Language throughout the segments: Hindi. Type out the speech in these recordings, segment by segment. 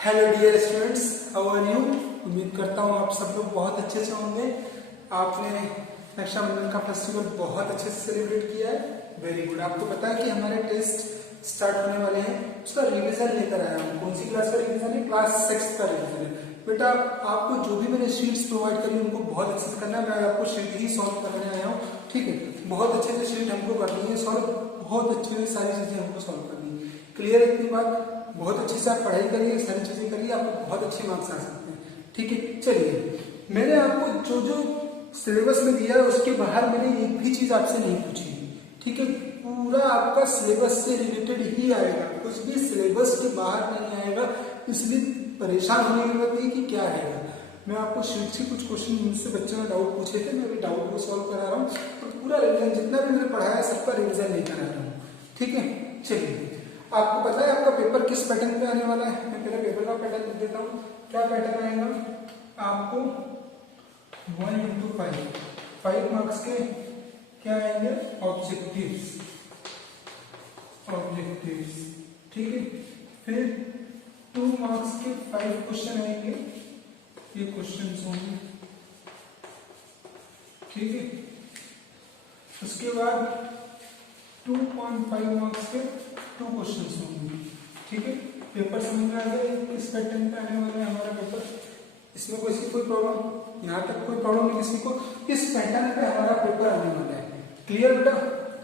Hello dear students, how are you. उम्मीद करता हूँ आप सब लोग बहुत अच्छे से होंगे। आपने रक्षाबंधन का फेस्टिवल बहुत अच्छे से सेलिब्रेट किया है। Very good. आपको पता है कि हमारे टेस्ट स्टार्ट होने वाले हैं, उसका रिवीजन लेकर आया हूँ। कौन सी क्लास का रिवीजन है? क्लास 6 का रिवीजन है। बेटा आपको जो भी मैंने शीट्स प्रोवाइड करी उनको बहुत अच्छे से करना है। मैं आपको शीट ही सॉल्व करने आया हूँ, ठीक है। बहुत अच्छे से शीट हमको करनी है सॉल्व, बहुत अच्छे से सारी चीजें हमको सॉल्व करनी है। क्लियर है इतनी बात? बहुत अच्छे से आप पढ़ाई करिए, सारी चीजें करिए, आपको बहुत अच्छे मार्क्स आ सकते हैं, ठीक है। चलिए, मैंने आपको जो जो सिलेबस में दिया है उसके बाहर मैंने एक भी चीज आपसे नहीं पूछी, ठीक है। पूरा आपका सिलेबस से रिलेटेड ही आएगा, कुछ भी सिलेबस के बाहर नहीं आएगा, इसलिए परेशान होने की जरूरत नहीं कि क्या आएगा। मैं आपको शीट से कुछ क्वेश्चन मुझसे बच्चों ने डाउट पूछे थे, मैं अभी डाउट को सॉल्व करा रहा हूँ और पूरा रिवीजन जितना भी मैंने पढ़ाया सबका रिवीजन लेकर आ रहा हूँ, ठीक है। चलिए, आपको पता है आपका पेपर किस पैटर्न पे आने वाला है? मैं पहले पेपर का पैटर्न लिख देता हूँ। क्या पैटर्न आएगा आपको? 1 into 5 मार्क्स के क्या आएंगे? ऑब्जेक्टिव्स, ठीक है। फिर 2 मार्क्स के 5 क्वेश्चन आएंगे, ये क्वेश्चन होंगे, ठीक है। उसके बाद 2.5 मार्क्स के 2 क्वेश्चन होंगे, ठीक है। पेपर समझ में आ गया किस पैटर्न पे आने वाला है हमारा पेपर? इसमें कोई प्रॉब्लम? यहाँ तक कोई प्रॉब्लम नहीं किसी को? इस पैटर्न पे हमारा पेपर आने वाला है। क्लियर बेटा?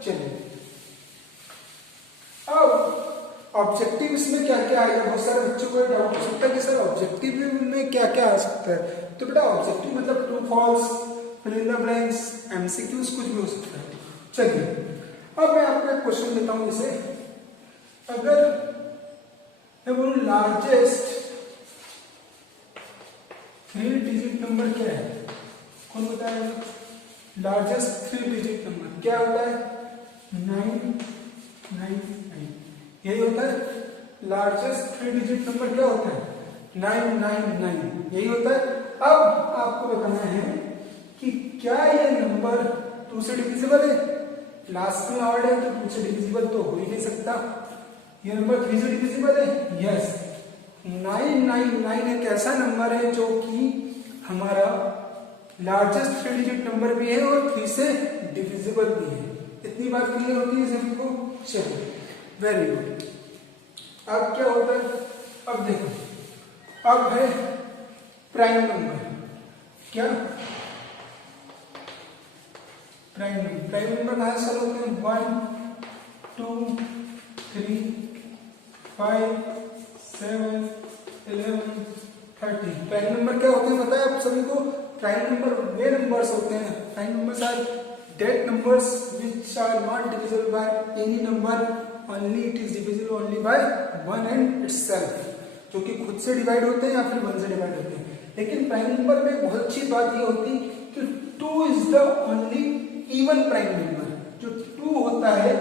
चलिए, अब ऑब्जेक्टिव इसमें क्या क्या आएगा? बहुत सारे बच्चों को डाउट हो सकता है कि सर ऑब्जेक्टिव में क्या क्या आ सकता है। तो बेटा ऑब्जेक्टिव मतलब true false, fill in the blanks, MCQs, कुछ भी हो सकता है। चलिए, अब मैं आपको एक क्वेश्चन देता हूं। जैसे अगर मैं बोलूं लार्जेस्ट 3 डिजिट नंबर क्या है? कौन बताएगा? लार्जेस्ट 3 डिजिट नंबर क्या होता है? 999, यही होता है। लार्जेस्ट 3 डिजिट नंबर क्या होता है? 999, यही होता है। अब आपको बताना है कि क्या ये नंबर 2 से डिविजिबल है? लास्ट में ऑड है तो 2 से डिविजिबल तो हो ही नहीं सकता। ये नंबर 3 से डिविजिबल है? यस। 999 एक ऐसा नंबर है जो कि हमारा लार्जेस्ट 3 डिजिट नंबर भी है और 3 से डिविजिबल भी है। इतनी बात क्लियर होती है सभी को? चलो, वेरी गुड। अब क्या होता है? अब देखो, अब है प्राइम नंबर। क्या? प्राइम नंबर कहां से होते हैं? 1 2 3 5 7 11 30। प्राइम नंबर क्या होते हैं बताए आप सभी को? प्राइम नंबर वे नंबर्स होते हैं, prime numbers are that numbers which are not divisible by any number, only it is divisible only by 1 and itself, जो कि खुद से डिवाइड होते हैं या फिर 1 से डिवाइड होते हैं। लेकिन प्राइम नंबर में बहुत अच्छी बात ये होती कि 2 is the only even prime number. जो 2 होता है,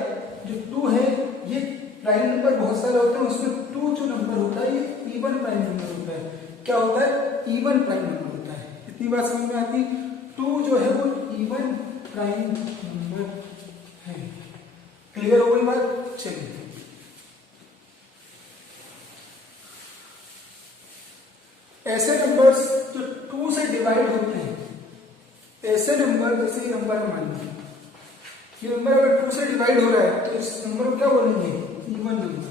जो 2 है, ये प्राइम नंबर बहुत सारे होते हैं, उसमें 2 जो नंबर होता है ये इवन प्राइम नंबर होता है। क्या होता है? इवन प्राइम नंबर होता है। इतनी बात समझ में आती? 2 जो है वो इवन प्राइम नंबर है। क्लियर हो गई बात? चलिए, ऐसे नंबर्स जो 2 से डिवाइड होते हैं, ऐसे नंबर जैसे ये नंबर है, मान लीजिए ये नंबर अगर 2 से डिवाइड हो रहा है तो इस नंबर को क्या बोलेंगे? Even number.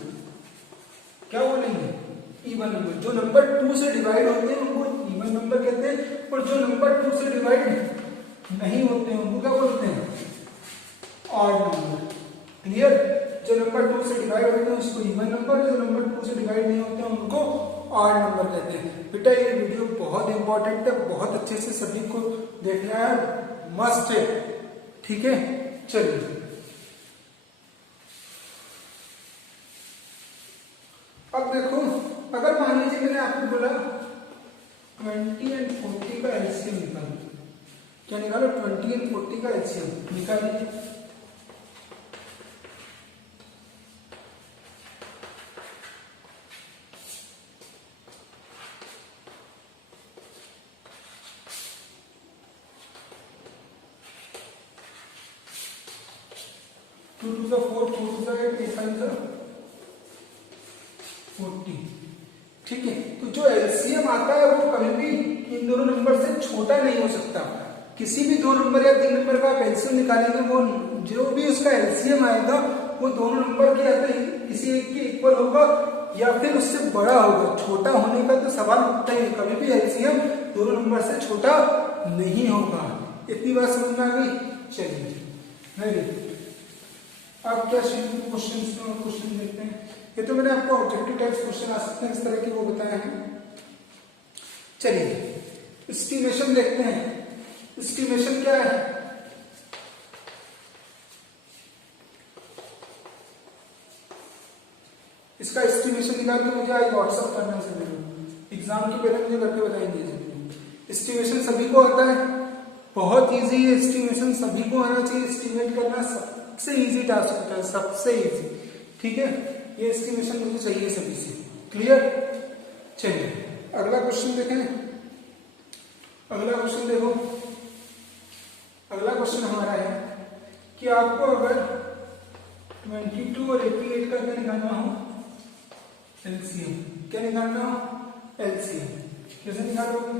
क्या बोलेंगे? Even number. जो नंबर 2 से डिवाइड होते हैं उनको इवन नंबर कहते हैं, और जो नंबर 2 से डिवाइड नहीं होते हैं उनको क्या बोलते हैं? Odd number. क्लियर? जो नंबर 2 से डिवाइड होते हैं उसको इवन नंबर, जो नंबर 2 से डिवाइड नहीं होते हैं उनको ऑड नंबर कहते हैं। बेटा ये वीडियो बहुत इंपॉर्टेंट है, बहुत अच्छे से सभी को देखना है, मस्ट है, ठीक है। चलिए, अब देखो, अगर मान लीजिए मैंने आपको बोला 20 और 40 का एलसीएम निकालो। क्या निकालो? 20 और 40 का एलसीएम निकालिए। Two two 4, 4 two 8, 8 5 40। ठीक है, तो जो एलसीएम आता है वो कभी भी इन दोनों नंबर से छोटा नहीं हो सकता। किसी भी 2 नंबर या 3 नंबर का आप एलसीएम निकालेंगे, वो जो भी उसका एलसीएम आएगा वो दोनों नंबर के या तो किसी एक के इक्वल होगा या फिर उससे बड़ा होगा। छोटा होने का तो सवाल उठता ही नहीं, कभी भी एलसीएम दोनों नंबर से छोटा नहीं होगा। इतनी बात समझ में आ गई? चलिए आप क्या क्वेश्चन देखते हैं। ये तो मैंने आपको ऑब्जेक्टिव टाइप्स क्वेश्चन आ सकते हैं इस तरह के वो बताए हैं। चलिए एस्टिमेशन देखते हैं। एस्टिमेशन क्या है? इसका एस्टिमेशन निकाल के मुझे आज व्हाट्सएप करना है, एग्जाम के पहले मुझे करके बताएंगे। एस्टिमेशन सभी को आता है, बहुत इजी है एस्टिमेशन, सभी को आना चाहिए। एस्टिमेट करना सबसे इजी टास्क होता है, सबसे इजी। ठीक है, ये एस्टिमेशन मुझे चाहिए सभी से। क्लियर? चलिए अगला क्वेश्चन देखें। अगला क्वेश्चन देखो, अगला क्वेश्चन हमारा है कि आपको अगर 22 और 88 का क्या निकालना हो? एलसीएम। क्या निकालना हो? एलसीएम। कैसे निकालोगे?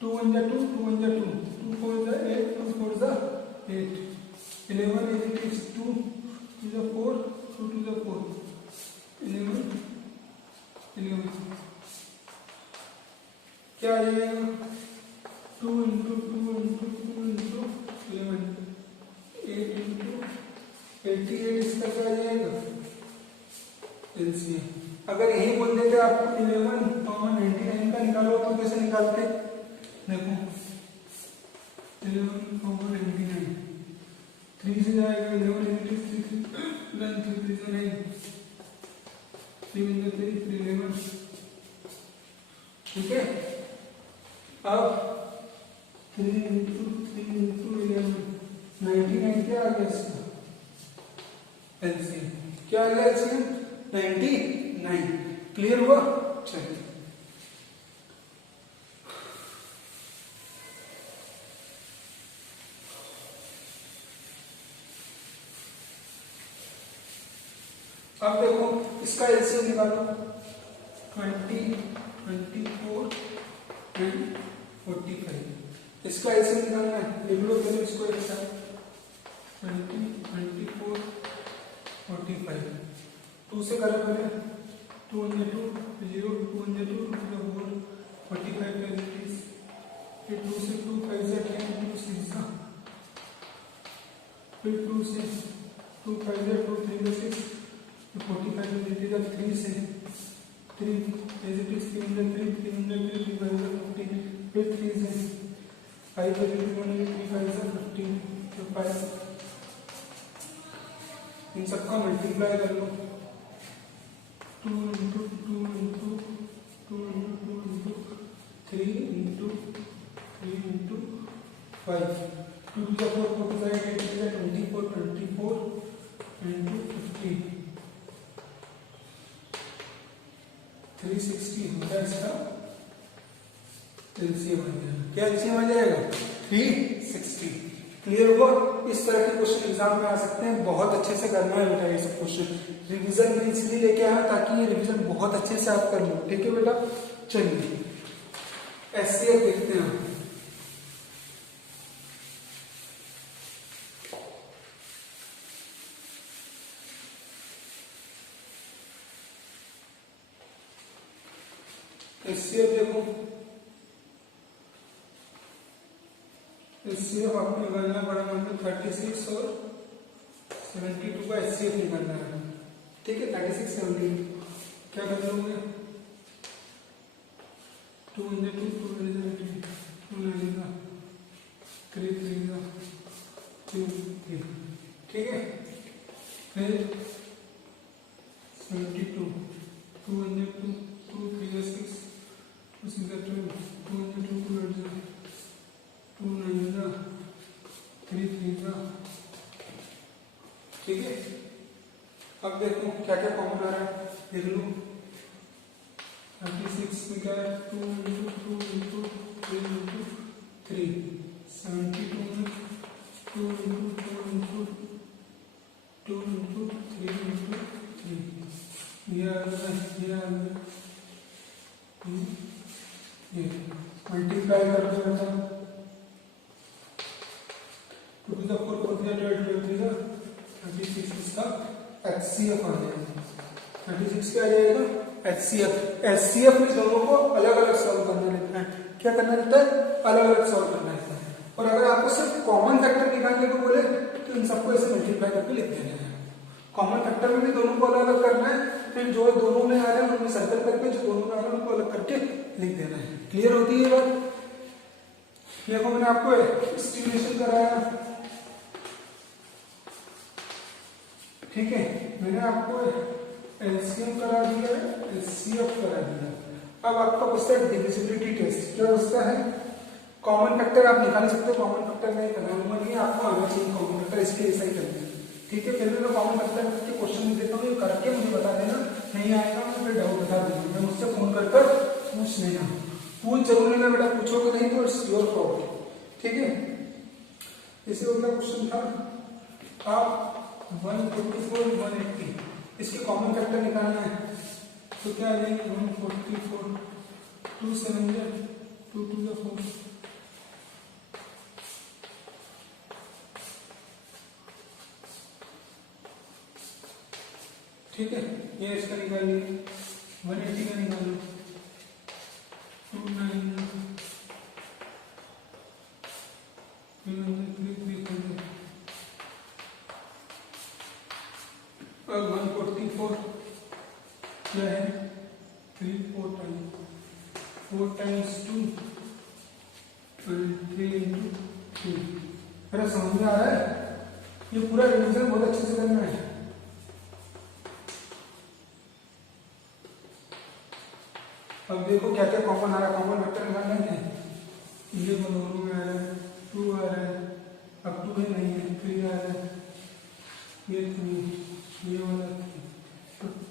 2 1 जा 2, 2 1 जा 2, 2 4 जा 8, 2 4 जा 8, 11 is 2 to the 4, 2 to the 4, 11 क्या आ जाएगा? 2 into 2 into 2 into 11, 8 into 88 इसका क्या आ जाएगा? एलसीएम। अगर यही बोल देते आपको 11,99 का निकालो तो कैसे निकालते? देखो 11,99 3 से जाएगा 11 into 3 3 3 9 3 into 3 3 11। ठीक है, अब 3 into 3 into 11 99 क्या आ गया इसका? एलसीएम क्या आ गया? एलसीएम 99। क्लियर हुआ? चलिए अब देखो इसका एलसीएम निकालो। 20, 24 एंड 45। इसका एलसीएम निकालना है। लिख लो पहले इसको एक साथ। 20, 24, 45। 2 से करो पहले। 2 1 2 0, 2 1 2 2 4 45 30। फिर 2 से 2 5 से 10, 2 6 जा। फिर 2 से 2 5 से 2 3 से 6, 45 इंटीग्रल 3 से 3 as it is 3 3 3 3 3 15, फिर 3 से 5 3 5 से 15, तो 5 इन सबका मल्टीप्लाई कर लो। 2 into 2 into 2 into 2 into 3 into 3 into 5, 2 to the 4 4 to the 8 8 to the 24 24 into 15, 360 होता है इसका एलसीएम आ जाएगा। क्या एलसीएम आ जाएगा? 360। क्लियर हुआ? इस तरह के क्वेश्चन एग्जाम में आ सकते हैं, बहुत अच्छे से करना है बेटा। ये सब क्वेश्चन रिवीजन में इसलिए लेके आया ताकि ये रिवीजन बहुत अच्छे से आप कर लो। ठीक है बेटा? चलिए एचसीएफ देखते हैं। एचसीएफ देखो, एचसीएफ आपको निकालना पड़ेगा। 36 और 72 का एचसीएफ निकालना है। ठीक है, 36 72 क्या कर लोगे? 2 into 2 2 2 9 3 3 2 3। ठीक है, फिर 72 2 into 2 2 3 6 2 6 12 2 into 2 2 2 9 3 3। ठीक है, अब देखो क्या क्या कॉमन आ रहा है, देख लो। 36 में क्या है? 2 into 2 into 3 into 3। 72 में 2 into 2 into 2 into 3 into 3। ये आ गया, ये आ गया, ये मल्टीप्लाई कर दो बेटा, 2 to the 4 4 3 12 36 इसका HCF आ जाएगा। 36 क्या आ जाएगा? HCF। HCF में दोनों को अलग अलग सॉल्व करना रहता है। क्या करना रहता है? अलग अलग सॉल्व करना रहता है। और अगर आपको सिर्फ कॉमन फैक्टर निकालने को बोले तो इन सबको ऐसे मल्टीप्लाई करके लिख देना है। कॉमन फैक्टर में भी दोनों को अलग अलग करना है, फिर जो दोनों में आ रहे हैं उनमें सर्कल करके जो दोनों में आ रहे हैं उनको अलग करके लिख देना है। क्लियर होती है बात? देखो मैंने आपको एस्टिमेशन कराया, ठीक है, मैंने आपको एलसीएम करा दिया, एचसीएफ करा दिया। अब आपका पूछता है डिविजिबिलिटी टेस्ट। क्या पूछता है? कॉमन फैक्टर आप निकाल सकते हो, कॉमन फैक्टर नहीं करना नहीं, आपको आना चाहिए कॉमन फैक्टर, इसके ऐसा ही करना है, ठीक है। फिर भी मैं कॉमन फैक्टर के क्वेश्चन देता हूँ, ये करके मुझे बता देना, नहीं आएगा मैं फिर डाउट बता दूंगा, मैं मुझसे फोन कर पूछ लेना, पूछ जरूर लेना बेटा, पूछोगे नहीं तो इट्स योर प्रॉब्लम, ठीक है। इसी अगला क्वेश्चन था, आप 144 180 इसके कॉमन फैक्टर निकालना है, तो क्या आ जाएंगे? 144 2 7 2 to the 4, ठीक है। ये इसका निकालिए, 180 का निकालो, 2 9 और 144 क्या है? 3 4 times 2 3 into 3। मेरा समझ में आ रहा है? ये पूरा रिवीजन बहुत अच्छे से करना है। अब देखो क्या क्या कॉमन आ रहा है, कॉमन वेक्टर निकालना है। ये दोनों में आ रहा है, 2 आ रहा है, अब 2 है नहीं है, 3 आ रहा है, ये 3, ये वाला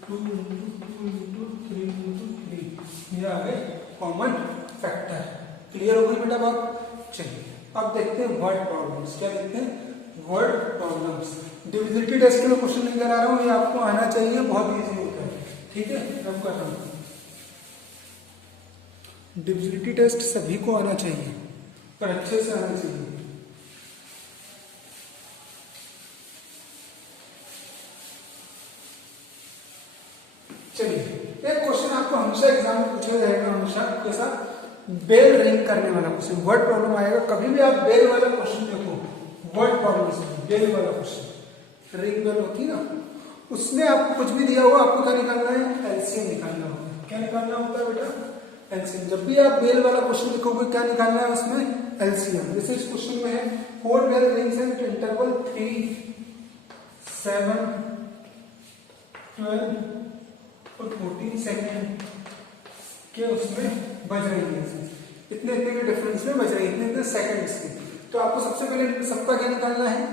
2 into 3 into 3, ये आ गए कॉमन फैक्टर। क्लियर हो गई बेटा बात? चलिए अब देखते हैं वर्ड प्रॉब्लम्स। क्या देखते हैं? Word problems. डिविजिबिलिटी टेस्ट के लिए क्वेश्चन नहीं करा रहा हूँ, ये आपको आना चाहिए, बहुत इजी होता है, ठीक है। अब कर रहा हूँ, डिविजिबिलिटी टेस्ट सभी को आना चाहिए, पर अच्छे से आना चाहिए। चलिए एक क्वेश्चन आपको हमेशा एग्जाम में पूछा जाएगा, हमेशा आपके साथ बेल रिंग करने वाला क्वेश्चन, वर्ड प्रॉब्लम आएगा। कभी भी आप बेल वाला क्वेश्चन देखो, वर्ड प्रॉब्लम से बेल वाला क्वेश्चन, रिंग बेल होती है ना, उसमें आपको कुछ भी दिया हुआ, आपको क्या निकालना है? एलसीएम निकालना होगा। क्या निकालना होता है बेटा? एलसीएम। जब भी आप बेल वाला क्वेश्चन लिखोगे क्या निकालना है उसमें? एलसीएम। जैसे इस क्वेश्चन में है 4 बेल रिंग्स एंड इंटरवल 3 7 12 और 14 सेकेंड के उसमें बज रही है, इतने इतने के डिफरेंस में बज रही है, इतने इतने सेकंड्स की। तो आपको सबसे पहले सबका क्या निकालना है?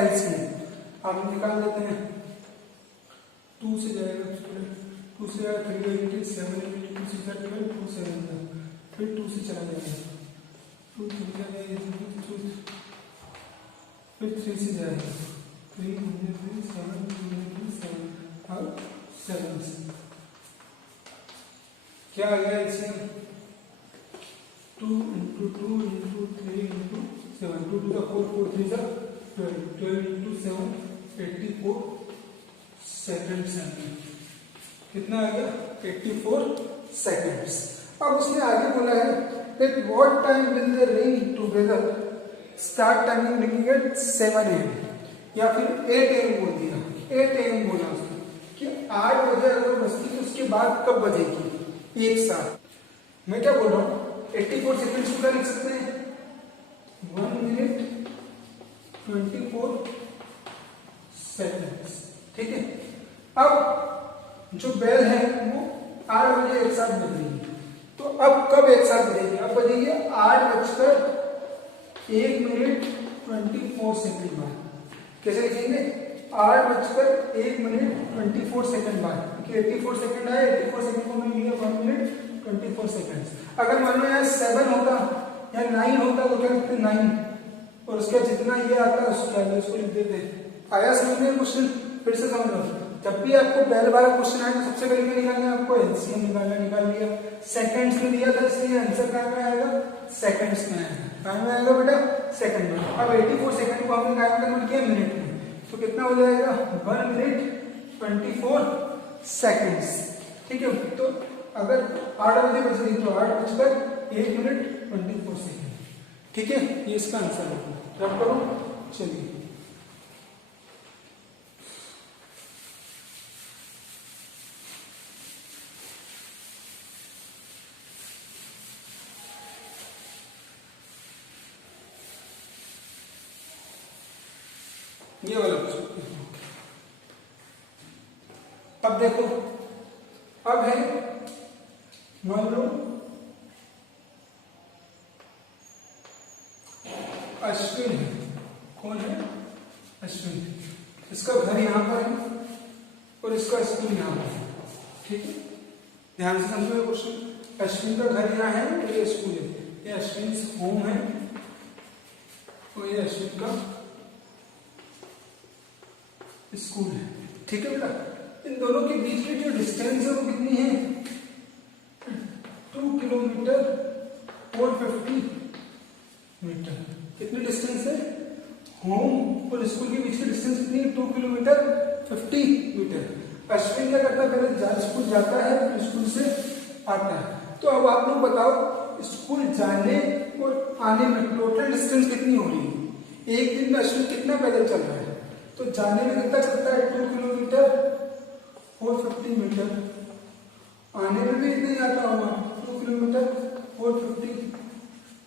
एलसीएम। आप निकाल लेते हैं, 2 से जाएगा, 2 से आया 3 8 7 8 2 6 12 2 7 फिर 2 से चला जाएगा, 2 3 जाएगा, फिर 3 से जाएगा, 3 7 7 और 7 से क्या आ गया? LCM 2 into 2 into 3 into 7, 2 to the 4 4 3 12 12 into 7 84 seconds. कितना आ गया? 84 सेकेंड्स। अब उसने आगे बोला है that what time will the ring together start timing ringing at 7 AM या फिर 8 AM बोल दिया, 8 AM बोला उसने कि 8 बजे अगर बजती तो उसके बाद कब बजेगी? एक साथ। मैं क्या बोल रहा हूँ? 84 सेकेंड्स को क्या लिख सकते हैं? 1 minute 24 seconds, ठीक है। अब जो बेल है वो 8 बजे एक साथ बजेगी, तो अब कब एक साथ बजेगी? अब बजेगी 8:01 बाद। कैसे लिखेंगे? 8:01 बाद, क्योंकि 84 सेकंड आए, 84 सेकंड को मैंने लिया 1 minute 24 seconds। अगर मान लो यहाँ 7 होता या 9 होता तो क्या लिखते? 9 और उसका जितना ये आता है उसको लिख देते। आया समझ में क्वेश्चन? फिर से समझ लो, जब भी आपको पहले वाला क्वेश्चन आए तो सबसे पहले क्या निकालना है आपको, एलसीएम निकालना, निकाल लिया। सेकंड्स में दिया था इसलिए आंसर क्या में आएगा, सेकंड्स में आएगा। कहाँ में आएगा बेटा, सेकंड में। अब 84 सेकंड को हमने क्या कन्वर्ट किया मिनट में, तो कितना हो जाएगा 1 मिनट 24 सेकंड्स। ठीक है, तो अगर 8 बजे बज रही तो 8 बजकर 1 मिनट 24 सेकंड। ठीक है, ये इसका आंसर है। रब करो, चलिए ये वाला क्वेश्चन। अब देखो, अब है मान लो अश्विन है। कौन है, अश्विन। इसका घर यहां पर है और इसका स्कूल यहां पर है। ठीक है, ध्यान से समझो ये क्वेश्चन। अश्विन का घर यहाँ है और ये स्कूल है। ये अश्विन होम है और ये अश्विन का स्कूल है। ठीक है बेटा, इन दोनों के बीच में जो डिस्टेंस है वो कितनी है, 2 किलोमीटर 450 मीटर। कितनी डिस्टेंस है, होम और स्कूल के बीच की डिस्टेंस कितनी है, 2 किलोमीटर 50 मीटर। अश्विन क्या करता है, पहले स्कूल जाता है फिर स्कूल से आता है। तो अब आप लोग बताओ स्कूल जाने और आने में टोटल डिस्टेंस कितनी हो रही है। एक दिन में अश्विन कितना पैदल चल रहा है, तो जाने में कितना चलता है 2 किलोमीटर 450 मीटर, आने में भी इतना ही आता होगा 2 किलोमीटर 450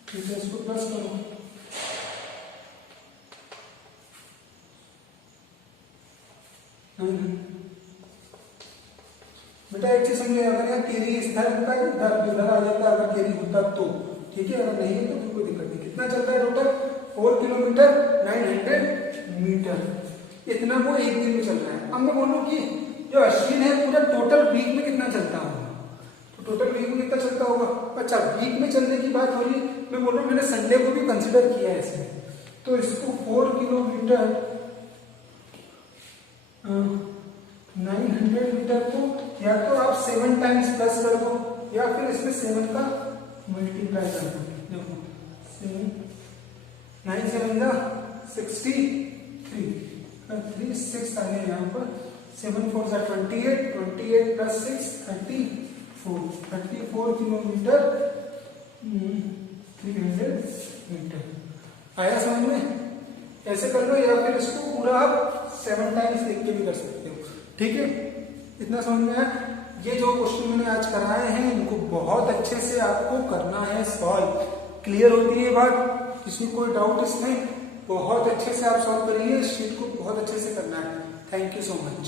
मीटर। इसको प्लस करो, बेटा एक चीज समझे, अगर यहाँ केरी इस तरह होता है इधर आ जाता है, अगर केरी होता तो ठीक है, अगर नहीं है तो फिर कोई दिक्कत नहीं। कितना चलता है टोटल, 4 किलोमीटर 900 मीटर। इतना वो एक दिन में चल रहा है। अब मैं बोलूँ कि जो अश्विन है पूरा टोटल वीक में कितना चलता होगा, तो टोटल वीक में कितना चलता होगा। अच्छा, वीक में चलने की बात हो रही, मैं बोल रहा हूँ मैंने संडे को भी कंसिडर किया है इसमें, तो इसको 4 किलोमीटर 900 मीटर को या तो आप 7 टाइम्स प्लस कर दो या फिर इसमें 7 का मल्टीप्लाई कर दो। देखो 9 7 जा 63, 3 6 आ गया यहाँ पर, 7 4 जा 28, 28 प्लस 6 34 किलोमीटर 300 मीटर। आया समझ में, ऐसे कर लो या फिर इसको पूरा आप 7 टाइम्स लिख के भी कर सकते हो। ठीक है, इतना समझ में आया। ये जो क्वेश्चन मैंने आज कराए हैं इनको बहुत अच्छे से आपको करना है सॉल्व। क्लियर होती है बात, इसमें कोई डाउट इसमें, बहुत अच्छे से आप सॉल्व करिए। इस शीट को बहुत अच्छे से करना है। Thank you so much.